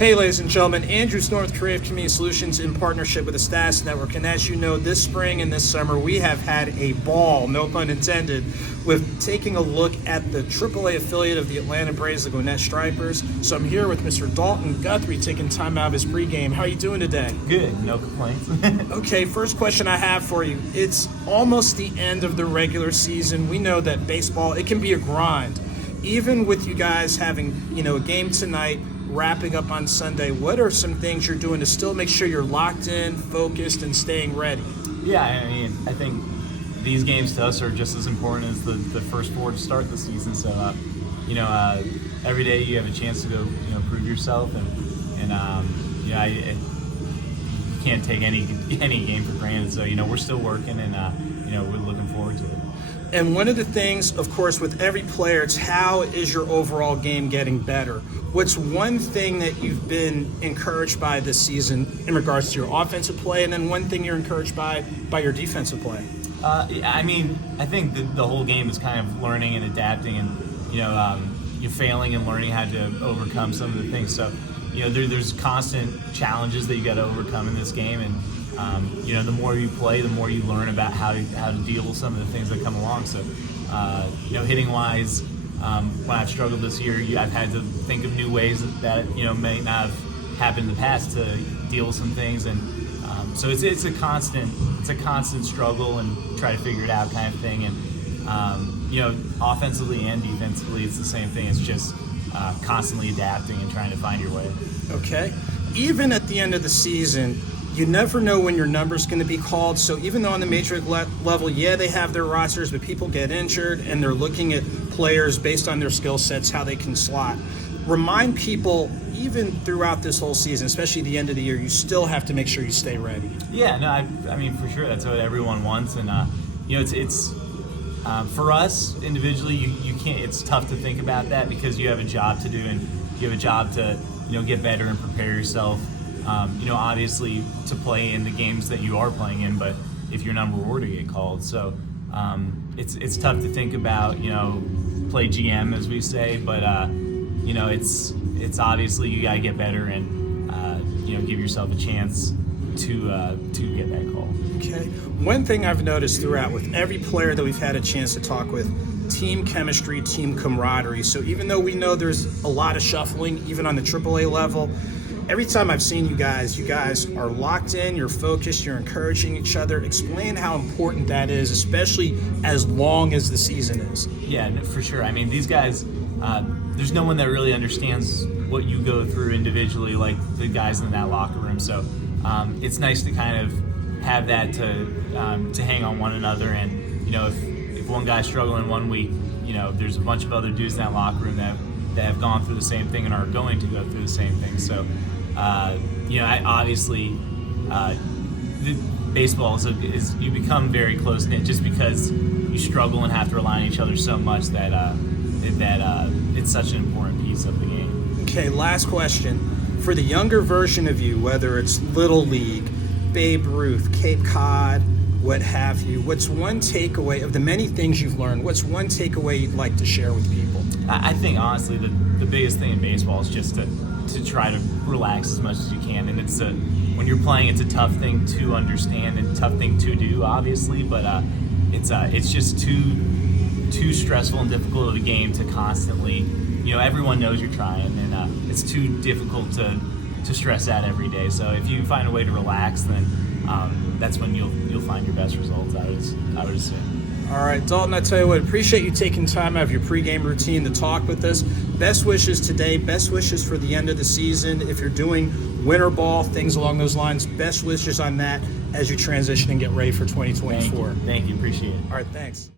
Hey, ladies and gentlemen, Andrew's North Creative Community Solutions in partnership with the Stats Network. And as you know, this spring and this summer, we have had a ball, no pun intended, with taking a look at the AAA affiliate of the Atlanta Braves, the Gwinnett Stripers. So I'm here with Mr. Dalton Guthrie taking time out of his pregame. How are you doing today? Good, no complaints. Okay, first question I have for you. It's almost the end of the regular season. We know that baseball, it can be a grind. Even with you guys having, a game tonight, wrapping up on Sunday, what are some things you're doing to still make sure you're locked in, focused, and staying ready? Yeah, I think these games to us are just as important as the first four to start the season. So, every day you have a chance to go, prove yourself, and you can't take any game for granted. So, we're still working, and we're looking forward to it. And one of the things, of course, with every player, it's how is your overall game getting better? What's one thing that you've been encouraged by this season in regards to your offensive play, and then one thing you're encouraged by your defensive play? I think the whole game is kind of learning and adapting, and you're failing and learning how to overcome some of the things. So, there's constant challenges that you got to overcome in this game, and the more you play, the more you learn about how to deal with some of the things that come along. So, hitting wise, when I've struggled this year, I've had to think of new ways that may not have happened in the past to deal with some things, and so it's a constant struggle and try to figure it out kind of thing. And offensively and defensively, it's the same thing. It's just constantly adapting and trying to find your way. Okay. Even at the end of the season, you never know when your number's going to be called. So even though on the major league level, they have their rosters, but people get injured and they're looking at players based on their skill sets, how they can slot. Remind people, even throughout this whole season, especially the end of the year, you still have to make sure you stay ready. Yeah, no, I mean, for sure, that's what everyone wants. And, it's for us individually, you can't, it's tough to think about that because you have a job to do and you have a job to, get better and prepare yourself. Obviously to play in the games that you are playing in, but if your number were to get called. So it's tough to think about, play GM as we say, but it's obviously you gotta get better and give yourself a chance to get that call. Okay. One thing I've noticed throughout with every player that we've had a chance to talk with, team chemistry, team camaraderie. So even though we know there's a lot of shuffling, even on the AAA level, every time I've seen you guys are locked in, you're focused, you're encouraging each other. Explain how important that is, especially as long as the season is. Yeah, for sure. I mean, these guys, there's no one that really understands what you go through individually like the guys in that locker room. So it's nice to kind of have that to hang on one another. And, if one guy's struggling one week, there's a bunch of other dudes in that locker room that have gone through the same thing and are going to go through the same thing. So, baseball is you become very close knit just because you struggle and have to rely on each other so much that it's such an important piece of the game. Okay, last question. For the younger version of you, whether it's Little League, Babe Ruth, Cape Cod, what have you, what's one takeaway of the many things you've learned? What's one takeaway you'd like to share with people? I think honestly the biggest thing in baseball is just to try to relax as much as you can, and it's when you're playing, it's a tough thing to understand and a tough thing to do, obviously, but it's just too stressful and difficult of a game to constantly, everyone knows you're trying, and it's too difficult to stress out every day. So if you find a way to relax, then that's when you'll find your best results, I would assume. All right, Dalton, I tell you what, appreciate you taking time out of your pregame routine to talk with us. Best wishes today, best wishes for the end of the season. If you're doing winter ball, things along those lines, best wishes on that as you transition and get ready for 2024. Thank you. Appreciate it. All right, thanks.